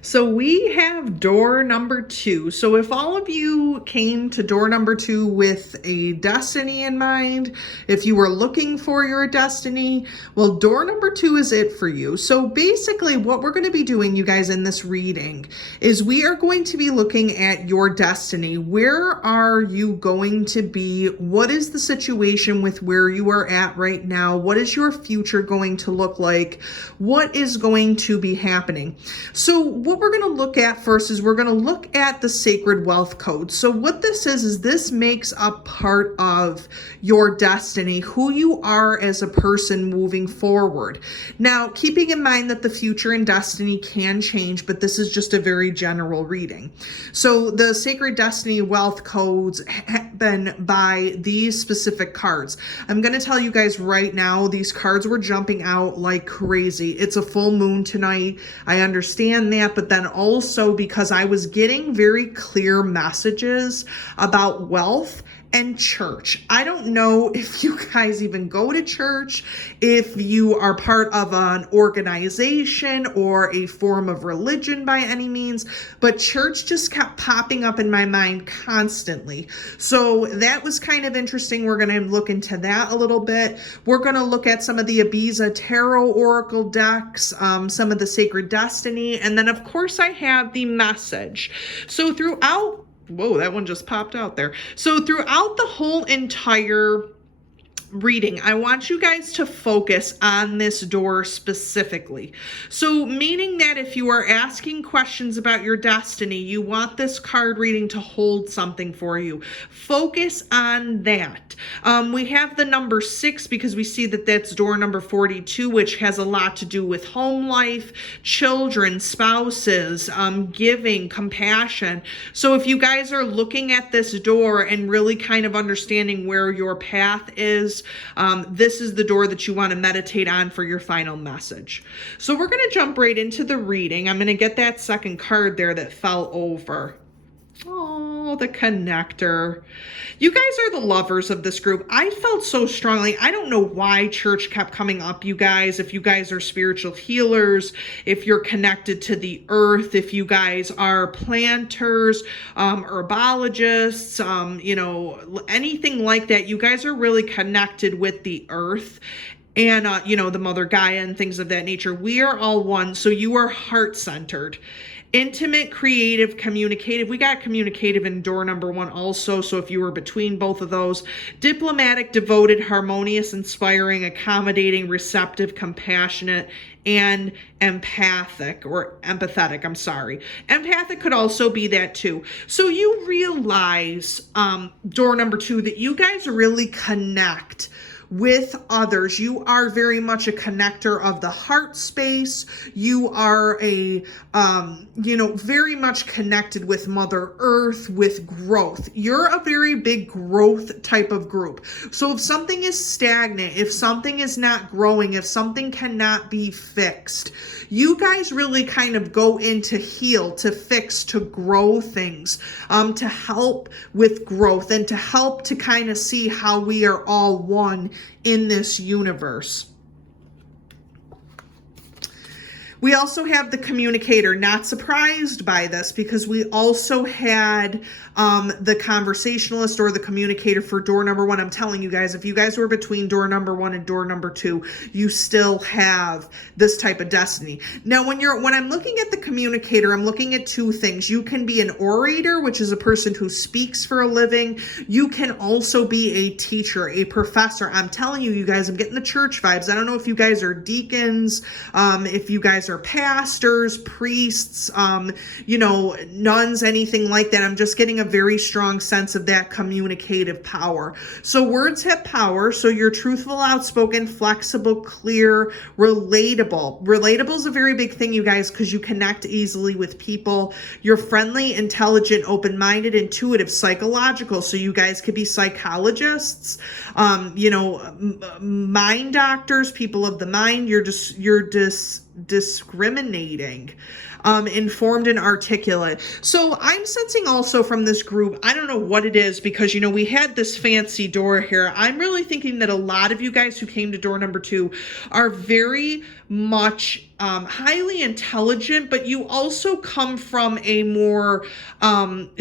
So we have door number 2. So if all of you came to door number 2 with a destiny in mind, if you were looking for your destiny, well, door number 2 is it for you. So basically what we're going to be doing, you guys, in this reading is we are going to be looking at your destiny. Where are you going to be? What is the situation with where you are at right now? What is your future going to look like? What is going to be happening? So what we're going to look at first is we're going to look at the Sacred Wealth Code. So what this is this makes up part of your destiny, who you are as a person moving forward. Now, keeping in mind that the future and destiny can change, but this is just a very general reading. So the Sacred Destiny Wealth Codes have been by these specific cards. I'm going to tell you guys right now, these cards were jumping out like crazy. It's a full moon tonight. I understand that, but then also because I was getting very clear messages about wealth and church. I don't know if you guys even go to church, if you are part of an organization or a form of religion by any means, but church just kept popping up in my mind constantly. So that was kind of interesting. We're going to look into that a little bit. We're going to look at some of the Ibiza Tarot Oracle decks, some of the Sacred Destiny, and then of course I have the message. So throughout Whoa, that one just popped out there. So throughout the whole entire reading, I want you guys to focus on this door specifically. So meaning that if you are asking questions about your destiny, you want this card reading to hold something for you. Focus on that. We have the number 6 because we see that that's door number 42, which has a lot to do with home life, children, spouses, giving, compassion. So if you guys are looking at this door and really kind of understanding where your path is, this is the door that you want to meditate on for your final message. So we're going to jump right into the reading. I'm going to get that second card there that fell over. Oh, the connector. You guys are the lovers of this group. I felt so strongly. I don't know why church kept coming up, you guys. If you guys are spiritual healers, if you're connected to the earth, if you guys are planters, herbologists, anything like that, you guys are really connected with the earth. And, the Mother Gaia and things of that nature. We are all one. So you are heart-centered. Intimate, creative, communicative. We got communicative in door number 1 also. So if you were between both of those, diplomatic, devoted, harmonious, inspiring, accommodating, receptive, compassionate, and empathic or empathetic. I'm sorry. Empathic could also be that too. So you realize, door number 2, that you guys really connect with others. You are very much a connector of the heart space. You are very much connected with Mother Earth, with growth. You're a very big growth type of group. So if something is stagnant, if something is not growing, if something cannot be fixed, you guys really kind of go in to heal, to fix, to grow things, to help with growth and to help to kind of see how we are all one in this universe. We also have the communicator. Not surprised by this because we also had the conversationalist or the communicator for door number 1. I'm telling you guys, if you guys were between door number 1 and door number 2, you still have this type of destiny. Now, when I'm looking at the communicator, I'm looking at 2 things. You can be an orator, which is a person who speaks for a living. You can also be a teacher, a professor. I'm telling you, you guys, I'm getting the church vibes. I don't know if you guys are deacons, if you guys are pastors, priests, nuns, anything like that. I'm just getting a very strong sense of that communicative power. So words have power. So you're truthful, outspoken, flexible, clear, relatable. Relatable is a very big thing, you guys, because you connect easily with people. You're friendly, intelligent, open-minded, intuitive, psychological. So you guys could be psychologists, mind doctors, people of the mind. You're discriminating, informed and articulate. So I'm sensing also from this group, I don't know what it is because, we had this fancy door here. I'm really thinking that a lot of you guys who came to door number 2 are very much highly intelligent, but you also come from a more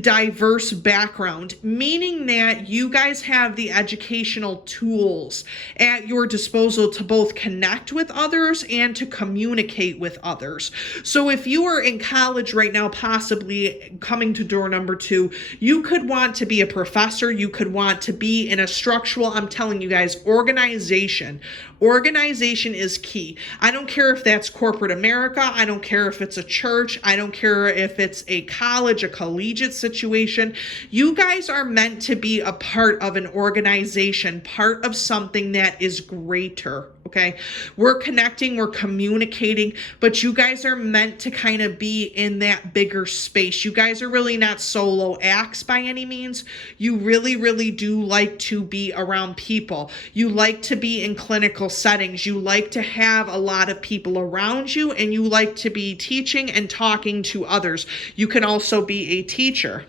diverse background, meaning that you guys have the educational tools at your disposal to both connect with others and to communicate with others. So if you are in college right now, possibly coming to door number 2, you could want to be a professor, you could want to be in a structural, I'm telling you guys, organization. Organization is key. I don't care if that's corporate America. I don't care if it's a church. I don't care if it's a college, a collegiate situation. You guys are meant to be a part of an organization, part of something that is greater. Okay, we're connecting, we're communicating, but you guys are meant to kind of be in that bigger space. You guys are really not solo acts by any means. You really, really do like to be around people. You like to be in clinical settings. You like to have a lot of people around you, and you like to be teaching and talking to others. You can also be a teacher.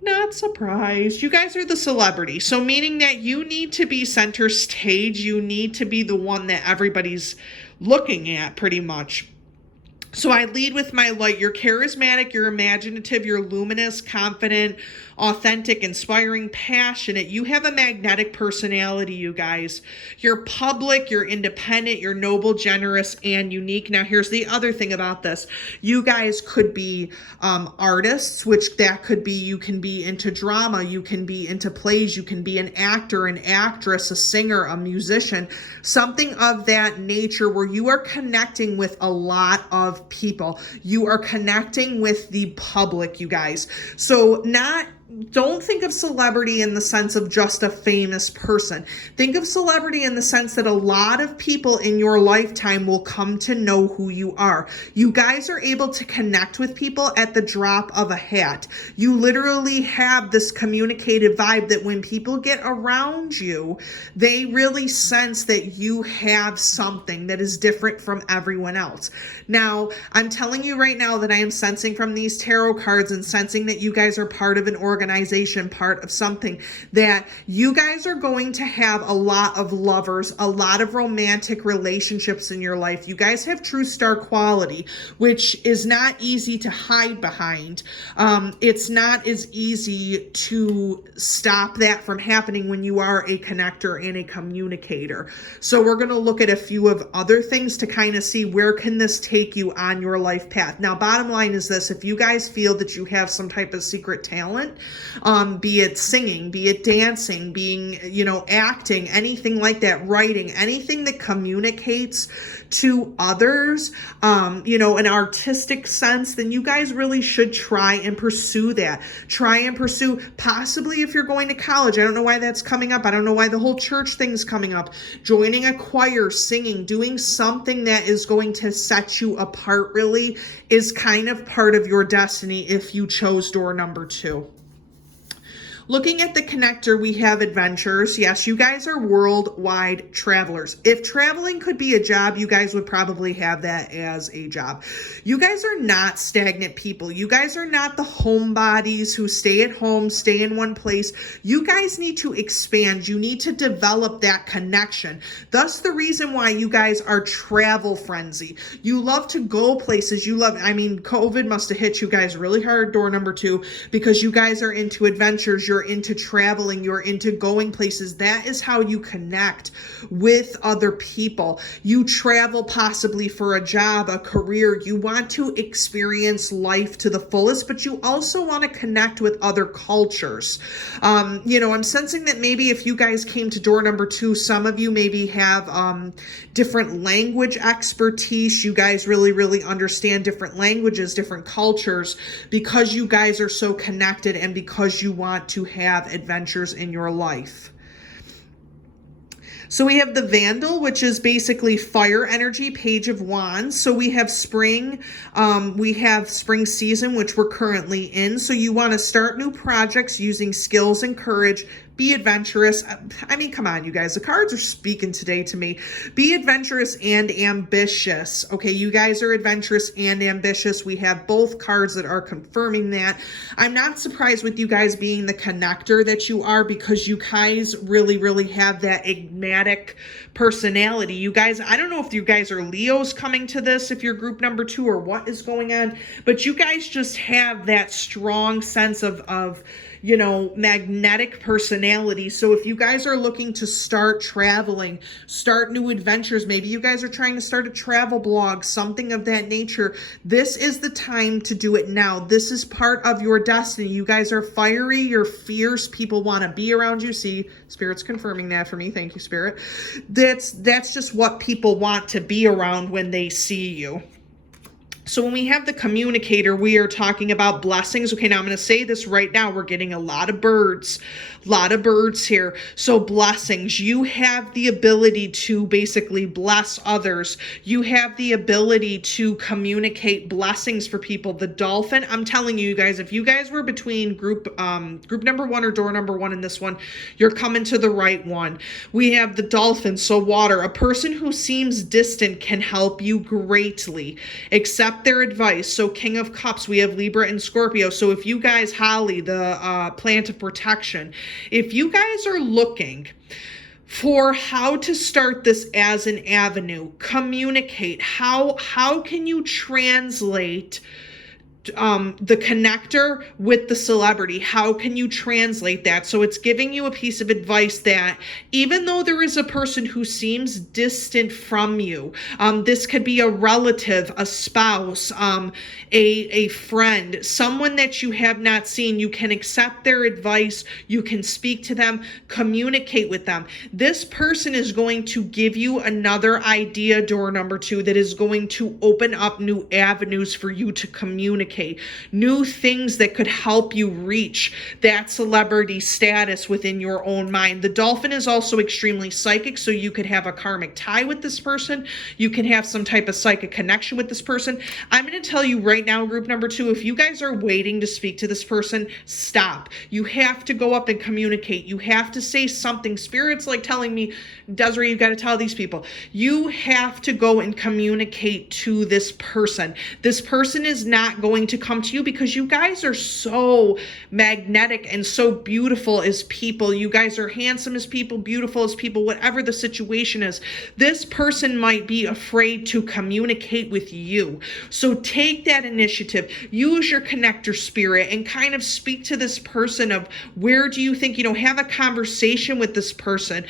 Not surprised. You guys are the celebrity. So meaning that you need to be center stage. You need to be the one that everybody's looking at pretty much. So I lead with my light. You're charismatic, you're imaginative, you're luminous, confident, authentic, inspiring, passionate. You have a magnetic personality, you guys. You're public, you're independent, you're noble, generous, and unique. Now, here's the other thing about this. You guys could be artists, which that could be, you can be into drama, you can be into plays, you can be an actor, an actress, a singer, a musician, something of that nature where you are connecting with a lot of people. You are connecting with the public, you guys. So don't think of celebrity in the sense of just a famous person. Think of celebrity in the sense that a lot of people in your lifetime will come to know who you are. You guys are able to connect with people at the drop of a hat. You literally have this communicative vibe that when people get around you, they really sense that you have something that is different from everyone else. Now, I'm telling you right now that I am sensing from these tarot cards and sensing that you guys are part of an organization, part of something, that you guys are going to have a lot of lovers, a lot of romantic relationships in your life. You guys have true star quality, which is not easy to hide behind. It's not as easy to stop that from happening when you are a connector and a communicator. So we're going to look at a few of other things to kind of see where can this take you on your life path. Now, bottom line is this: if you guys feel that you have some type of secret talent, be it singing, be it dancing, being, acting, anything like that, writing, anything that communicates to others, an artistic sense, then you guys really should try and pursue that. Try and pursue, possibly if you're going to college, I don't know why that's coming up. I don't know why the whole church thing's coming up. Joining a choir, singing, doing something that is going to set you apart really is kind of part of your destiny if you chose door number 2. Looking at the connector, we have adventures. Yes, you guys are worldwide travelers. If traveling could be a job, you guys would probably have that as a job. You guys are not stagnant people. You guys are not the homebodies who stay at home, stay in one place. You guys need to expand. You need to develop that connection. Thus, the reason why you guys are travel frenzy. You love to go places. COVID must have hit you guys really hard, door number 2, because you guys are into adventures. You're into traveling, you're into going places. That is how you connect with other people. You travel possibly for a job, a career. You want to experience life to the fullest, but you also want to connect with other cultures. I'm sensing that maybe if you guys came to door number 2, some of you maybe have different language expertise. You guys really, really understand different languages, different cultures, because you guys are so connected and because you want to have adventures in your life. So we have the Vandal, which is basically fire energy, Page of Wands. So we have spring, spring season, which we're currently in. So you want to start new projects using skills and courage, Be adventurous. I mean, come on, you guys. The cards are speaking today to me. Be adventurous and ambitious. Okay, you guys are adventurous and ambitious. We have both cards that are confirming that. I'm not surprised with you guys being the connector that you are, because you guys really, really have that enigmatic personality. You guys, I don't know if you guys are Leos coming to this, if you're group number 2, or what is going on, but you guys just have that strong sense of you know, magnetic personality. So if you guys are looking to start traveling, start new adventures, maybe you guys are trying to start a travel blog, something of that nature, this is the time to do it now. This is part of your destiny. You guys are fiery, you're fierce, people want to be around you. See, Spirit's confirming that for me. Thank you, Spirit. That's just what people want to be around when they see you. So when we have the communicator, we are talking about blessings. Okay, now I'm going to say this right now. We're getting a lot of birds here. So blessings, you have the ability to basically bless others. You have the ability to communicate blessings for people. The dolphin, I'm telling you guys, if you guys were between group number 1 or door number 1 in this one, you're coming to the right one. We have the dolphin, so water. A person who seems distant can help you greatly. Accept their advice. So King of Cups, we have Libra and Scorpio. So if you guys, Holly, the plant of protection, if you guys are looking for how to start this as an avenue, communicate. How can you translate the connector with the celebrity? How can you translate that? So it's giving you a piece of advice that even though there is a person who seems distant from you, this could be a relative, a spouse, a friend, someone that you have not seen, you can accept their advice, you can speak to them, communicate with them. This person is going to give you another idea, door number 2, that is going to open up new avenues for you to communicate. New things that could help you reach that celebrity status within your own mind. The dolphin is also extremely psychic, so you could have a karmic tie with this person. You can have some type of psychic connection with this person. I'm going to tell you right now, group number 2, if you guys are waiting to speak to this person, stop. You have to go up and communicate. You have to say something. Spirit's like telling me, Desiree, you got to tell these people. You have to go and communicate to this person. This person is not going to come to you because you guys are so magnetic and so beautiful as people. You guys are handsome as people, beautiful as people, whatever the situation is. This person might be afraid to communicate with you. So take that initiative. Use your connector spirit and kind of speak to this person of where do you think, have a conversation with this person,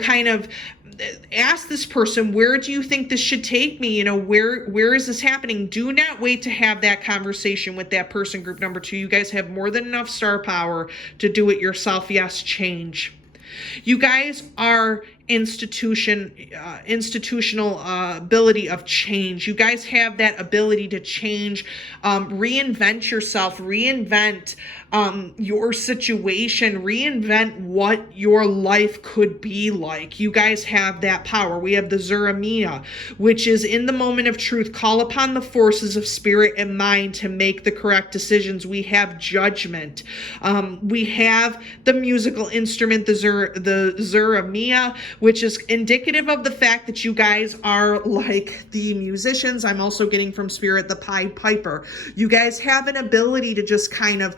kind of ask this person, where do you think this should take me? Where is this happening? Do not wait to have that conversation with that person, group number 2. You guys have more than enough star power to do it yourself. Yes, change. You guys are institutional ability of change. You guys have that ability to change, reinvent yourself, reinvent your situation, reinvent what your life could be like. You guys have that power. We have the Zuramia, which is in the moment of truth. Call upon the forces of spirit and mind to make the correct decisions. We have judgment. We have the musical instrument, the Zuramia, which is indicative of the fact that you guys are like the musicians. I'm also getting from Spirit the Pied Piper. You guys have an ability to just kind of,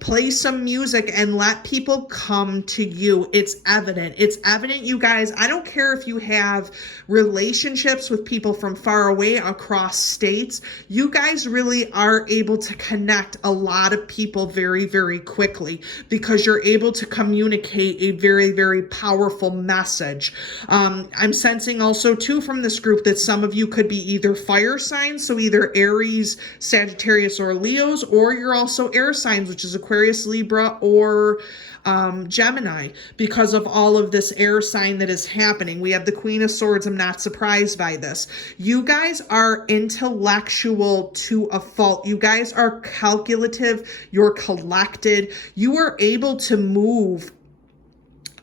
play some music and let people come to you. It's evident. It's evident, you guys. I don't care if you have relationships with people from far away across states. You guys really are able to connect a lot of people very, very quickly because you're able to communicate a very, very powerful message. I'm sensing also too from this group that some of you could be either fire signs, so either Aries, Sagittarius, or Leos, or you're also air signs, which is Aquarius, Libra, or Gemini, because of all of this air sign that is happening. We have the Queen of Swords. I'm not surprised by this. You guys are intellectual to a fault. You guys are calculative. You're collected. You are able to move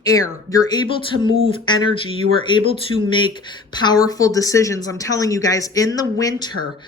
air. You're able to move energy. You are able to make powerful decisions. I'm telling you guys, in the winter,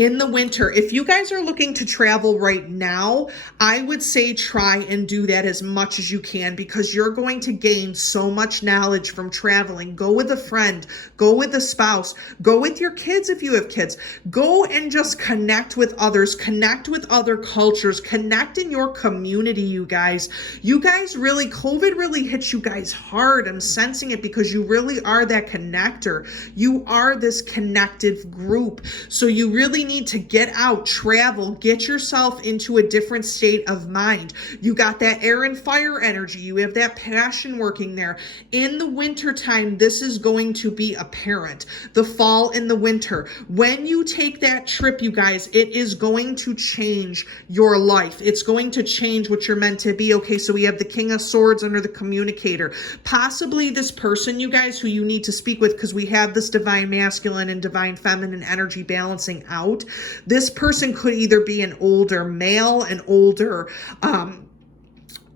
in the winter, if you guys are looking to travel right now, I would say try and do that as much as you can, because you're going to gain so much knowledge from traveling. Go with a friend, go with a spouse, go with your kids if you have kids. Go and just connect with others, connect with other cultures, connect in your community, you guys. You guys really, COVID really hits you guys hard. I'm sensing it, because you really are that connector. You are this connective group. So you really need to get out, travel, get yourself into a different state of mind. You got that air and fire energy. You have that passion working there. In the winter time, this is going to be apparent. The fall and the winter. When you take that trip, you guys, it is going to change your life. It's going to change what you're meant to be. Okay, so we have the King of Swords under the communicator. Possibly this person, you guys, who you need to speak with, because we have this divine masculine and divine feminine energy balancing out. This person could either be an older male, an older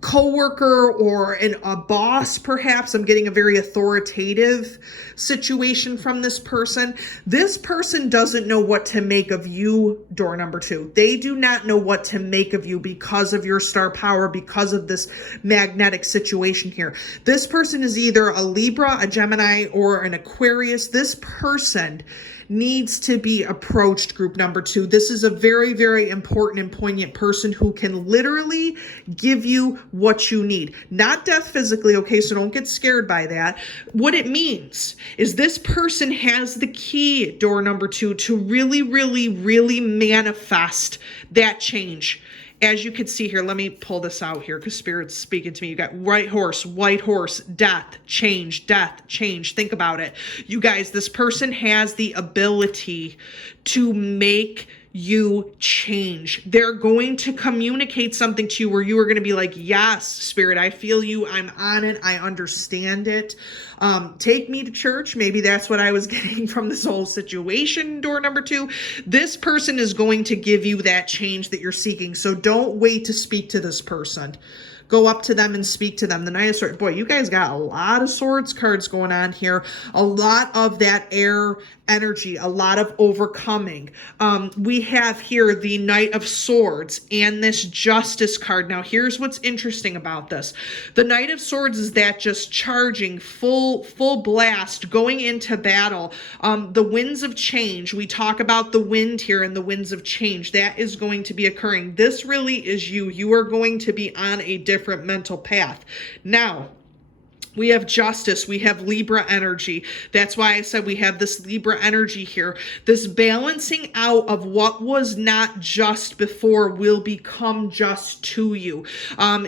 coworker, or a boss, perhaps. I'm getting a very authoritative situation from this person. This person doesn't know what to make of you, door number 2. They do not know what to make of you because of your star power, because of this magnetic situation here. This person is either a Libra, a Gemini, or an Aquarius. This person needs to be approached, group number 2. This is a very, very important and poignant person who can literally give you what you need. Not death physically, okay? So don't get scared by that. What it means is this person has the key, door number 2, to really, really, really manifest that change. As you can see here, let me pull this out here because Spirit's speaking to me. You got white horse, death, change, death, change. Think about it. You guys, this person has the ability to make you change. They're going to communicate something to you where you are going to be like, yes, Spirit, I feel you. I'm on it. I understand it. Take me to church. Maybe that's what I was getting from this whole situation, door number 2. This person is going to give you that change that you're seeking. So don't wait to speak to this person. Go up to them and speak to them. The Knight of Swords. Boy, you guys got a lot of swords cards going on here. A lot of that air energy, a lot of overcoming. We have here the Knight of Swords and this Justice card. Now, here's what's interesting about this. The Knight of Swords is that just charging, full blast, going into battle. The winds of change. We talk about the wind here and the winds of change. That is going to be occurring. This really is you. You are going to be on a different mental path. Now, we have Justice. We have Libra energy. That's why I said we have this Libra energy here. This balancing out of what was not just before will become just to you.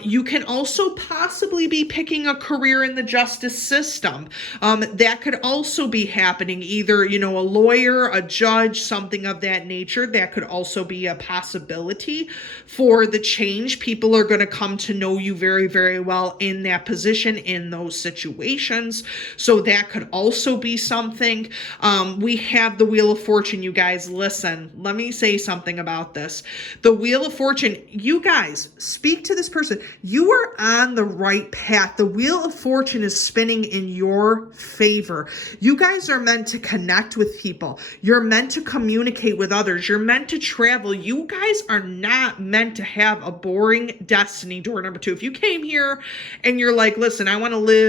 You can also possibly be picking a career in the justice system. That could also be happening. Either, a lawyer, a judge, something of that nature. That could also be a possibility for the change. People are going to come to know you very, very well in that position, in those situations. So that could also be something. We have the Wheel of Fortune, you guys. Listen, let me say something about this. The Wheel of Fortune, you guys, speak to this person. You are on the right path. The Wheel of Fortune is spinning in your favor. You guys are meant to connect with people. You're meant to communicate with others. You're meant to travel. You guys are not meant to have a boring destiny, door number 2. If you came here and you're like, listen, I want to live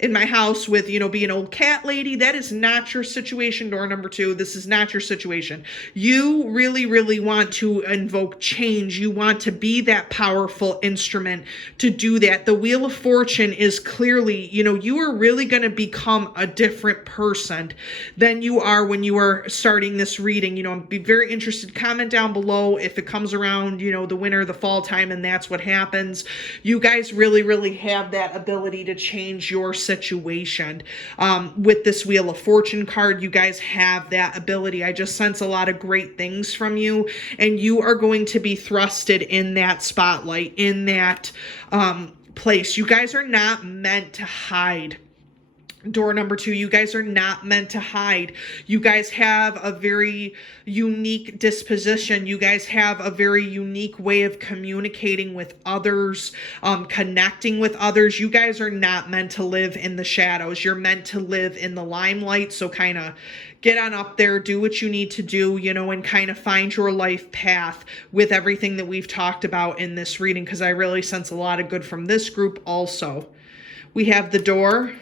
in my house with, be an old cat lady, that is not your situation, door number 2. This is not your situation. You really, really want to invoke change. You want to be that powerful instrument to do that. The Wheel of Fortune is clearly, you are really going to become a different person than you are when you are starting this reading. I'd be very interested. Comment down below if it comes around, the winter, the fall time, and that's what happens. You guys really, really have that ability to change your situation. With this Wheel of Fortune card, you guys have that ability. I just sense a lot of great things from you, and you are going to be thrusted in that spotlight, in that place. You guys are not meant to hide. Door number 2, you guys are not meant to hide. You guys have a very unique disposition. You guys have a very unique way of communicating with others, connecting with others. You guys are not meant to live in the shadows. You're meant to live in the limelight. So kind of get on up there, do what you need to do, you know, and kind of find your life path with everything that we've talked about in this reading, because I really sense a lot of good from this group also. We have the door.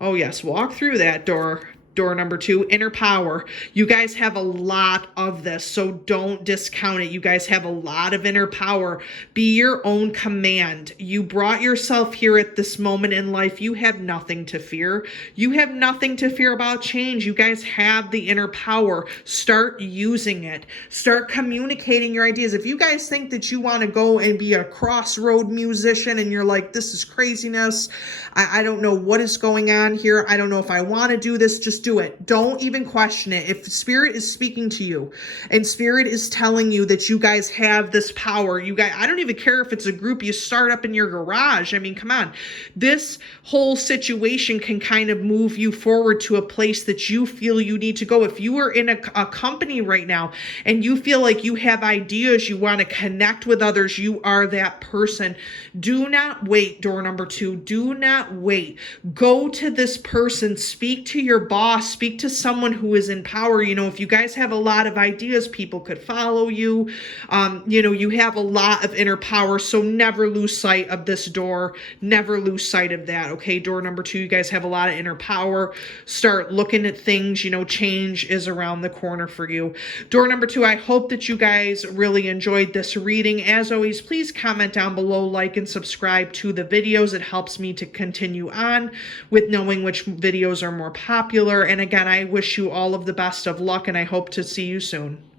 Oh yes, walk through that door. Door number 2, inner power. You guys have a lot of this, so don't discount it. You guys have a lot of inner power. Be your own command. You brought yourself here at this moment in life. You have nothing to fear. You have nothing to fear about change. You guys have the inner power. Start using it. Start communicating your ideas. If you guys think that you want to go and be a crossroad musician and you're like, this is craziness, I don't know what is going on here, I don't know if I want to do this, just do it. Don't even question it. If Spirit is speaking to you and Spirit is telling you that you guys have this power, you guys, I don't even care if it's a group you start up in your garage. I mean, come on. This whole situation can kind of move you forward to a place that you feel you need to go. If you are in a company right now and you feel like you have ideas, you want to connect with others, you are that person. Do not wait, door number 2. Do not wait. Go to this person, speak to your boss, speak to someone who is in power. You know, if you guys have a lot of ideas, people could follow you. You know, you have a lot of inner power, so never lose sight of this door. Never lose sight of that, okay? Door number 2, you guys have a lot of inner power. Start looking at things, you know, change is around the corner for you. Door number 2, I hope that you guys really enjoyed this reading. As always, please comment down below, like, and subscribe to the videos. It helps me to continue on with knowing which videos are more popular. And again, I wish you all of the best of luck, and I hope to see you soon.